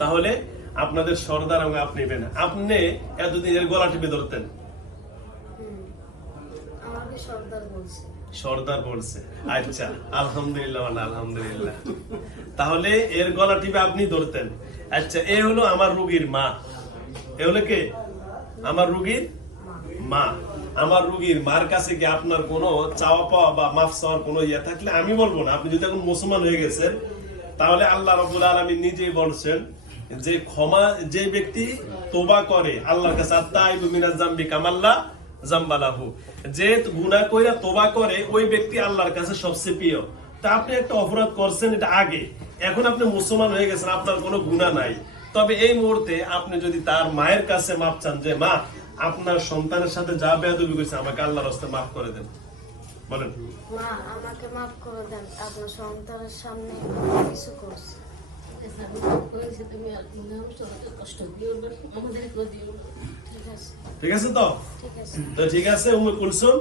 তাহলে আপনাদের সর্দার এবং আপনি নেবেন। আপনি এতদিন এর গলা টিপে ধরতেন। সর্দার বলছে। সর্দার বলছে। আচ্ছা আলহামদুলিল্লাহ মানে আলহামদুলিল্লাহ। তাহলে এর গলা টিপে আপনি ধরতেন। আচ্ছা এ হলো আমার রুগীর মা। এ হলো কে? আমার রুগীর মা। আমার রুগীর মার কাছে কি আপনার কোনো চাওয়া পাওয়া বা মাফ চাওয়ার কোনো ইয়ে থাকলে আমি বলব না। আপনি যদি এখন মুসলমান হয়ে গেছেন তাহলে আল্লাহ রবুল আলমী নিজেই বলছেন যে ক্ষমা যে ব্যক্তি তোবা করে, আল্লাহর কাছে আত্মাইবু মিনাজ কামাল্লা জাম্বালাহু। যে গুনাহ কইরা তোবা করে, ওই ব্যক্তি আল্লাহর কাছে সবচেয়ে প্রিয়। তা আপনি একটা অপরাধ করছেন এটা আগে। এখন আপনি মুসলমান হয়ে গেছেন, আপনার কোনো গুনাহ নাই। তবে এই মুহূর্তে আপনি যদি তার মায়ের কাছে মাপ চান যে, মা, আপনার সন্তানের সাথে যা বেয়াদবি করেছে, আমাকে আল্লাহর রাস্তায় মাফ করে দেন। বলেন। মা, আমাকে মাফ করে দেন, আপনার সন্তানের সামনে কিছু করছে। ঠিক আছে তো? তো ঠিক আছে উমে কুলসুম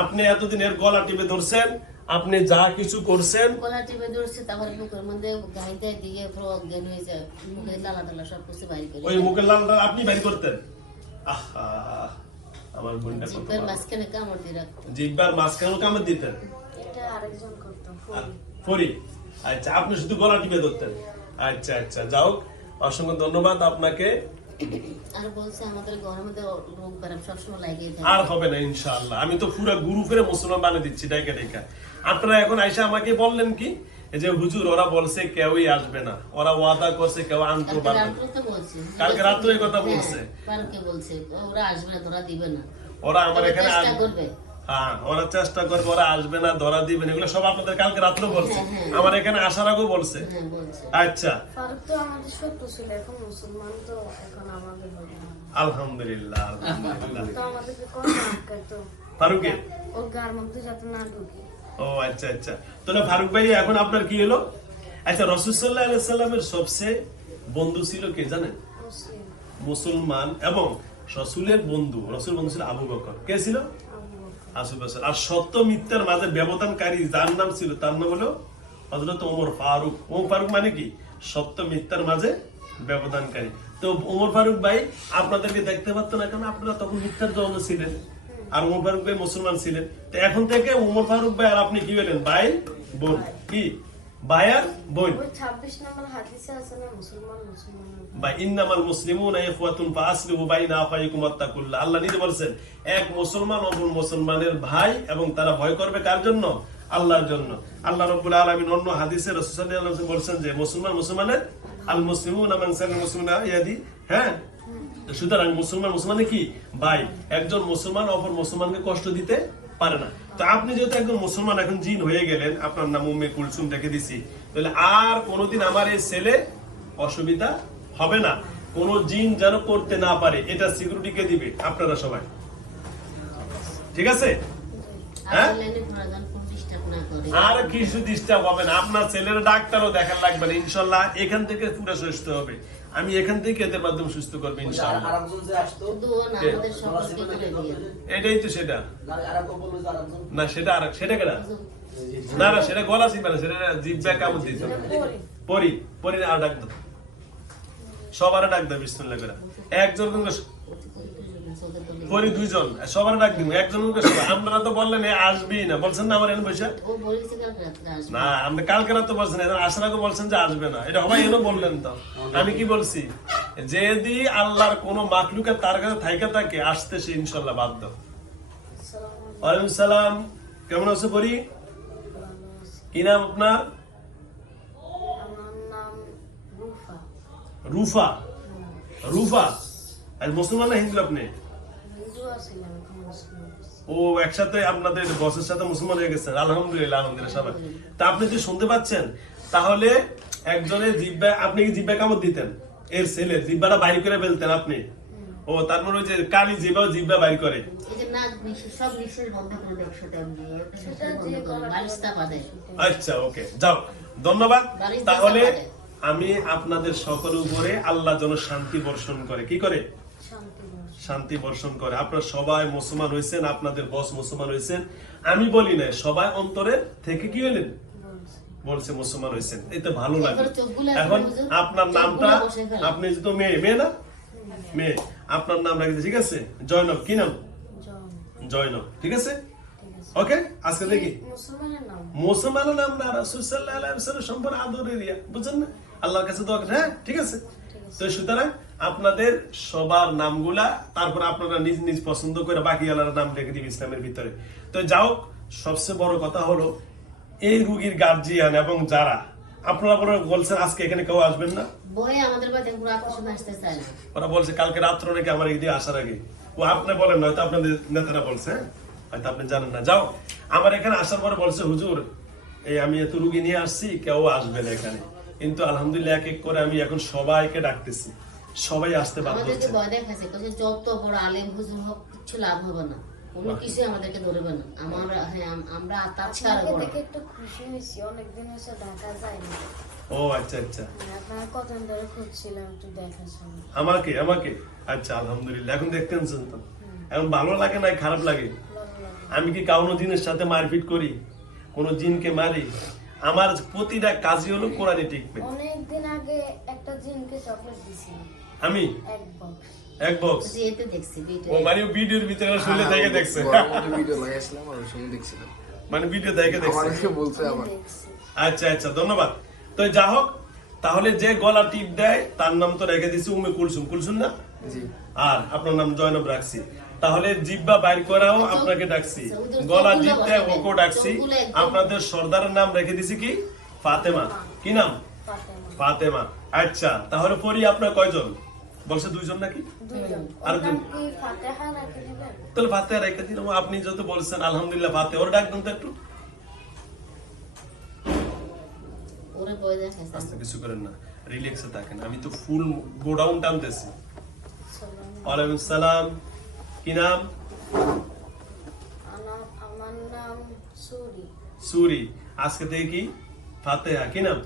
আপনি এতদিন এর গলা টিপে ধরছেন আপনি যা কিছু করছেন গলা টিপে ধরছে তারপরে মুখের মধ্যে গাইতে দিয়ে পুরো অজ্ঞান হয়ে যায়। মুখে লালা টালা সব কিছু বাইরে করে ওই মুখের লালটা আপনি বের করতেন? আহা আমার বোনটা ভালো। মাঝখানে কামড় দিয়ে রাখতো। জিব্বার মাঝখানে কামড় দিতেন? এটা আরেকজন করতো ফরি আচ্ছা আপনি শুধু গলা টিপে ধরতেন? আচ্ছা আচ্ছা। যাও অসংখ্য ধন্যবাদ আপনাকে। আর হবে না ইনশাআল্লাহ। আমি তো পুরো গুরু করে মুসলমান বানিয়ে দিচ্ছি ডাইকা ডাইকা আপনারা এখন আইসা আমাকে বললেন কি? যে হুজুর ওরা বলছে কেউই আসবে না। ওরা ওয়াদা করছে কেউ আনতে পারবে কালকে রাত্রে কথা হ্যাঁ, বলছে। কালকে বলছে ওরা আসবে না তোরা দিবে না। ওরা আমার এখানে আসবে। হ্যাঁ ওরা চেষ্টা করবে ওরা আসবে না ধরা দিবে না এগুলো সব আপনাদের কালকে রাত্রে বলছে। হ্যাঁ। আমার এখানে আসার আগেও বলছে। আচ্ছা। ফারুক তো আমাদের শত্রু ছিল এখন মুসলমান তো এখন আমাদের হবে না। আলহামদুলিল্লাহ আলহামদুলিল্লাহ। তো আমাদেরকে কত আটকাইতো ফারুকে? ওর গার মধ্যে যাতে না ঢুকে। ও আচ্ছা আচ্ছা। তাহলে ফারুক ভাই এখন আপনার কি হলো? আচ্ছা রসুল্লাহ সাল্লামের সবচেয়ে বন্ধু ছিল কে জানেন? মুসলমান এবং রসুলের বন্ধু রসুল বন্ধু ছিল আবু বকর। কে ছিল? বকর। আর সত্য মিথ্যার মাঝে ব্যবধানকারী যার নাম ছিল, তার নাম হলো হজরত ওমর ফারুক। ওমর ফারুক মানে কি? সত্য মিথ্যার মাঝে ব্যবধানকারী। তো ওমর ফারুক ভাই, আপনাদেরকে দেখতে পারতো না কেন? আপনারা তখন মিথ্যার জন্য ছিলেন। আর ওমর ফারুক ভাই মুসলমান ছিলেন। তো এখন থেকে ওমর ফারুক ভাই আর আপনি কি বলেন ভাই, বোন। কি? ভাই বোন বা ইন্নামাল মুসলিমুনা ইখওয়াতুন বাইনা আখাইকুম আত্তাকুল্লাহ আল্লাহ নিজে বলেন এক মুসলমান অপর মুসলমানের ভাই এবং তারা ভয় করবে কার জন্য? আল্লাহর জন্য। আল্লাহ রাব্বুল আলামিন অন্য হাদিসে রাসূল সাল্লাল্লাহু আলাইহি ওয়াসাল্লাম বলেছেন যে মুসলমান মুসলমানের আল মুসলিমুনা মান সাল্লাল মুসলিমুনা ইয়াদি হ্যাঁ? সুতরাং মুসলমান মুসলমানে কি? ভাই একজন মুসলমান অপর মুসলমানকে কষ্ট দিতে পারে না। তো আপনি যেহেতু একজন মুসলমান, এখন জিন হয়ে গেলেন, আপনার নাম উম্মে কুলসুম রেখে দিছি। তাহলে আর কোনোদিন আমার এই ছেলে অসুবিধা হবে না। কোন জিন যেন করতে না পারে, এটা সিকিউরিটি কে দিবে? আপনারা সবাই। ঠিক আছে? হ্যাঁ? আর কিছু ডিস্টার্ব হবে না। আপনার ছেলের ডাক্তারও দেখার লাগবে না, ইনশাল্লাহ এখান থেকে পুরো সুস্থ হবে। আমি এখান থেকে এদের মাধ্যমে সুস্থ করব এটাই তো সেটা। না সেটা আর সেটা কেনা না না সেটা গলা চিপে না সেটা জিব্বা কামড় দিয়েছে। পরি। পরি আর ডাক দাও। সবার ডাক দাও বিসমুল্লাহ করে। একজন দুইজন সবার ডাক দিব একজন আপনারা তো বললেন এ আসবেই না বলছেন না আমার এনে বসে। আসবে। না আপনি কালকে রাতে বলছেন এখন আসার আগে বলছেন যে আসবে না। এটা সবাই এনে বললেন তো। আমি কি বলছি? যদি আল্লাহর কোন মাকলুকে তার কাছে থাইকা থাকে আসতে সে ইনশাল্লাহ বাধ্য। ওয়ালাইকুম সালাম। কেমন আছো পরি? কি নাম আপনার? আমার রুফা। রুফা। রুফা? আর মুসলমান না হিন্দু আপনি? ও একসাথে আপনাদের বসের সাথে মুসলমান হয়ে গেছেন। আলহামদুলিল্লাহ আলহামদুলিল্লাহ সবাই। তা আপনি শুনতে পাচ্ছেন তাহলে একজনের জিব্বা আপনি কি জিব্বা কামড় দিতেন? এর ছেলে জিব্বাটা বাইর করে ফেলতেন আপনি। ও তার মানে ওই যে কালি জিব্বা জিব্বা বাইর করে। আচ্ছা ওকে যাও। ধন্যবাদ। তাহলে আমি আপনাদের সকলের উপরে আল্লাহ যেন শান্তি বর্ষণ করে। কি করে? শান্তি বর্ষণ করে। আপনারা সবাই মুসলমান হয়েছেন আপনাদের বস মুসলমান হয়েছেন। আমি বলি না সবাই অন্তরে থেকে কি হলেন বলছে মুসলমান হয়েছেন। এই তো ভালো লাগে। এখন আপনার নামটা আপনি তো মেয়ে মেয়ে না? মেয়ে। আপনার নাম রাখতে ঠিক আছে? জয়নব কি নাম? জয়নব। ঠিক আছে? ওকে আজকে দেখি। মুসলমানের নাম? না রাসূল সাল্লাল্লাহু আলাইহি ওয়াসাল্লাম সম্পূর্ণ আদর এরিয়া বুঝছেন না? আল্লাহর কাছে দোয়া হ্যাঁ? ঠিক আছে। তো সুতরাং আপনাদের সবার নামগুলা তারপর আপনারা নিজ নিজ পছন্দ করে বাকি আল্লাহর নাম রেখে দিবেন ইসলামের ভিতরে। তো যাও সবচেয়ে বড় কথা হলো এই রুগীর গার্জিয়ান এবং যারা আপনারা বলে বলছেন আজকে এখানে কেউ আসবেন না? বই আমাদের বাড়িতে পুরো আকর্ষণ আসতে চায় না। ওরা বলছে কালকে রাত্র নাকি আমার এদিকে আসার আগে। ও আপনি বলেন হয়তো আপনাদের নেতারা বলছে হ্যাঁ? হয়তো আপনি জানেন না। যাও আমার এখানে আসার পরে বলছে হুজুর এই আমি এত রুগী নিয়ে আসছি কেউ আসবে না এখানে। কিন্তু আলহামদুলিল্লাহ এক এক করে আমি এখন সবাইকে ডাকতেছি। সবাই আসতে বাধ্য আমাদেরকে হচ্ছে। ভয় দেখাচ্ছে কাছে যত বড় আলেম হুজুর হোক কিছু লাভ হবে না। কোনো কিছু আমাদেরকে ধরবে না। আমরা হ্যাঁ আম- আমরা তার ছাড়া আপনাকে বড় দেখে একটু খুশি হয়েছি অনেকদিন হয়েছে ঢাকা যায়নি ও আচ্ছা আচ্ছা। আপনার কতদিন ধরে খুঁজছিলাম একটু দেখার জন্য আমাকে আমাকে? আচ্ছা আলহামদুলিল্লাহ এখন দেখতেন তো। এখন ভালো লাগে না খারাপ লাগে? লাগে। আমি কি কাউনো জিনের সাথে মারপিট করি? কোনো জিনকে মারি? আমার প্রতিটা কাজই হলো কোরআনে টিকবে। অনেকদিন আগে একটা জিনকে চকলেট দিছিলাম। আমি? এক বক্স এক বক্স যে এতে দেখছি ভিডিও ও মানে ভিডিওর ভিতরে শুনে দেখে দেখছে ভিডিও লাগাইছিলাম আর সময় দেখছিলাম। মানে ভিডিও দেখে দেখছে। বলছে আবার। আচ্ছা আচ্ছা ধন্যবাদ। তো যা হোক তাহলে যে গলা টিপ দেয় তার নাম তো রেখে দিছি উমে কুলসুম। কুলসুম না? জি। আর আপনার নাম জয়নব রাখছি। তাহলে জিব্বা বাইর করাও আপনাকে ডাকছি। গলা টিপ দেয় ওকেও ডাকছি। আপনাদের সর্দারের নাম রেখে দিছি কি? ফাতেমা। কি নাম? ফাতেমা। আচ্ছা তাহলে পরি আপনার কয়জন? বলছে দুইজন নাকি? দুইজন। আর ওর নাম ফাতেহা তাহলে ফাতে রেখে দিলাম। আপনি যত বলছেন আলহামদুলিল্লাহ ফাতে ওর ডাক দেন তো একটু। ওরে আস্তে কিছু করেন না। রিল্যাক্সে থাকেন। আমি তো ফুল গোডাউন টানতেছি। সালাম। ওয়ালাইকুম সালাম। কি নাম? আমার আমার নাম সুরি। সুরি। আজকে থেকে কি? ফাতেহা। কি নাম?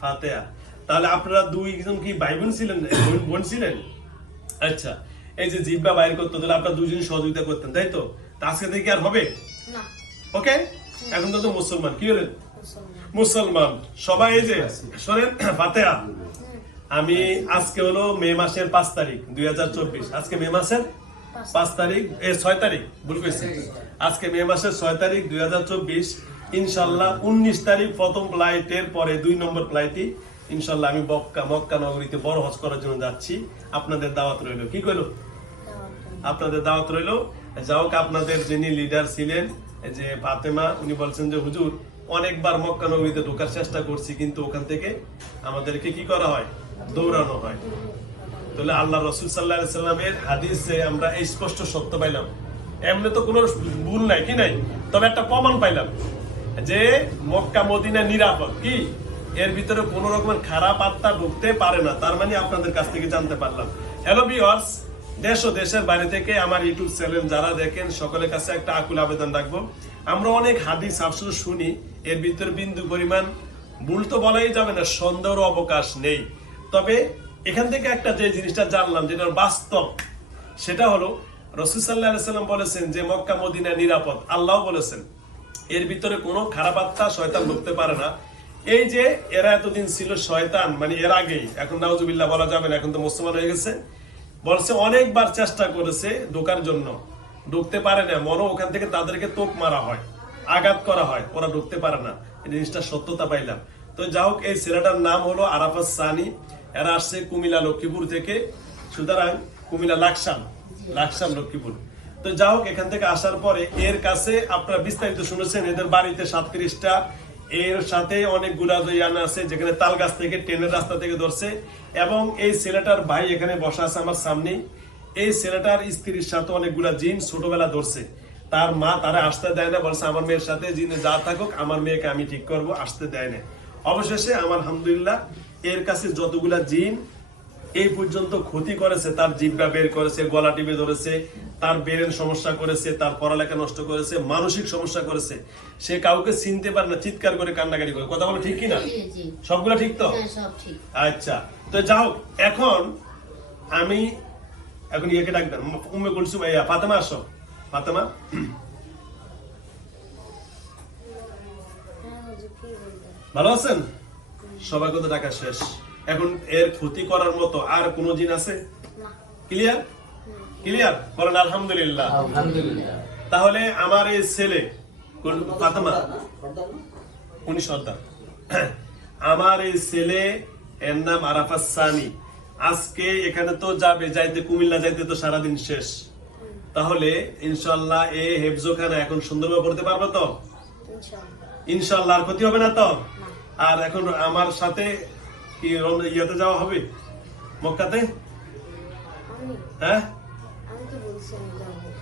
ফাতেহা। তাহলে আপনারা দুইজন কি ভাই বোন ছিলেন? বোন- ছিলেন? আচ্ছা এই যে জিব্বা বাইর করতে তাহলে আপনারা দুজন সহযোগিতা করতেন তাই তো? আজকে থেকে আর হবে? না। ওকে? এখন তো মুসলমান কি হলেন? মুসলমান। মুসলমান। সবাই এই যে শোনেন ফাতেহা। আমি আজকে হলো মে মাসের পাঁচ তারিখ দুই হাজার চব্বিশ। আজকে মে মাসের? পাঁচ তারিখ। এ ছয় তারিখ ভুল করেছি। আজকে মে মাসের ছয় তারিখ দুই হাজার চব্বিশ। ইনশাল্লাহ উনিশ তারিখ প্রথম ফ্লাইটের পরে দুই নম্বর ফ্লাইটই ইনশাল্লাহ আমি বক্কা, মক্কা নগরীতে বড় হজ করার জন্য যাচ্ছি। আপনাদের দাওয়াত রইল। কি কইলো? আপনাদের দাওয়াত রইল। যাও আপনাদের যিনি লিডার ছিলেন যে ফাতেমা, উনি বলছেন যে, হুজুর, অনেকবার মক্কা নগরীতে ঢোকার চেষ্টা করছি, কিন্তু ওখান থেকে আমাদেরকে কি করা হয়? দৌড়ানো হয়। তাহলে আল্লাহ রসুল সাল্লাহ সাল্লামের হাদিসে আমরা এই স্পষ্ট সত্য পাইলাম। এমনি তো কোনো ভুল নাই, কি নাই? তবে একটা প্রমাণ পাইলাম যে মক্কা মদিনা নিরাপদ, কি? এর ভিতরে কোন রকমের খারাপ আত্মা ঢুকতে পারে না। তার মানে আপনাদের কাছ থেকে জানতে পারলাম। হ্যালো ভিউয়ার্স দেশ ও দেশের বাইরে থেকে আমার ইউটিউব চ্যানেল যারা দেখেন, সকলের কাছে একটা আকুল আবেদন রাখব। আমরা অনেক হাদিস, আফসোস শুনি, এর ভিতরে বিন্দু পরিমাণ ভুল তো বলাই যাবে না সন্দেহের অবকাশ নেই। তবে এখান থেকে একটা যে জিনিসটা জানলাম যেটা বাস্তব, সেটা হলো, রসুল সাল্লাম বলেছেন যে, মক্কা, মদিনা নিরাপদ। আল্লাহ বলেছেন, এর ভিতরে কোনো খারাপ আত্মা শয়তান ঢুকতে পারে না। এই যে এরা এতদিন ছিল শয়তান মানে এর আগেই, এখন নাউজুবিল্লাহ বলা যাবে না, এখন তো মুসলমান হয়ে গেছে। বলছে, অনেকবার চেষ্টা করেছে ঢোকার জন্য। ঢুকতে পারে না মনে ওখান থেকে তাদেরকে তোপ মারা হয়, আঘাত করা হয়, ওরা ঢুকতে পারে না। এই জিনিসটা সত্যতা পাইলাম। তো যা হোক, এই ছেলেটার নাম হলো আরাফাত সানি। এরা আসছে কুমিল্লা, লক্ষ্মীপুর থেকে। সুতরাং কুমিল্লা, লাকসাম লাকসাম, লক্ষ্মীপুর। তো যা হোক, এখান থেকে আসার পরে এর কাছে আপনারা বিস্তারিত শুনেছেন, এদের বাড়িতে সাতত্রিশটা এর সাথে অনেকগুলা ইয়ান আছে, যেখানে তাল গাছ থেকে ট্রেনের রাস্তা থেকে ধরছে। এবং এই ছেলেটার ভাই এখানে বসা আছে আমার সামনে। এই ছেলেটার স্ত্রীর সাথে অনেকগুলা জিন ছোটবেলা ধরছে। তার মা তারা আসতে দেয় না, বলছে, আমার মেয়ের সাথে জিনে যা থাকুক, আমার মেয়েকে আমি ঠিক করব, আসতে দেয় না। অবশেষে আমার আলহামদুলিল্লাহ, এর কাছে যতগুলা জিন এই পর্যন্ত ক্ষতি করেছে তার জিব্বা বের করেছে গলা টিপে ধরেছে তার বেরেন সমস্যা করেছে তার পড়ালেখা নষ্ট করেছে মানসিক সমস্যা করেছে। সে কাউকে চিনতে পারে না চিৎকার করে কান্নাকাটি করে। কথা বলো ঠিক কি না সবগুলো ঠিক তো? হ্যাঁ আচ্ছা। তো যাও এখন আমি এখন ইয়েকে ডাকবেন উম্মে কুলসুম ইয়া ফাতেমা আসো। ফাতেমা? ভালো আছেন? সবাই কত টাকা শেষ। এখন এর ক্ষতি করার মতো আর কোনো জিন আছে? ক্লিয়ার ক্লিয়ার বলেন আলহামদুলিল্লাহ। আলহামদুলিল্লাহ। তাহলে আমার এই ছেলে ফাতেমা? উনি সর্দার। আমার এই ছেলে এর নাম আরাফাত সানি। আজকে এখানে তো যাবে যাইতে কুমিল্লা যাইতে তো সারাদিন শেষ। তাহলে ইনশাল্লাহ এ হেফজোখানা এখন সুন্দরভাবে পড়তে পারবে তো? ইনশাআল্লাহ ইনশাল্লাহ আর ক্ষতি হবে না তো? আর এখন আমার সাথে কি ইয়েতে যাওয়া হবে? মক্কাতে? হ্যাঁ?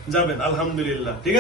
যাবেন আলহামদুলিল্লাহ। ঠিক আছে?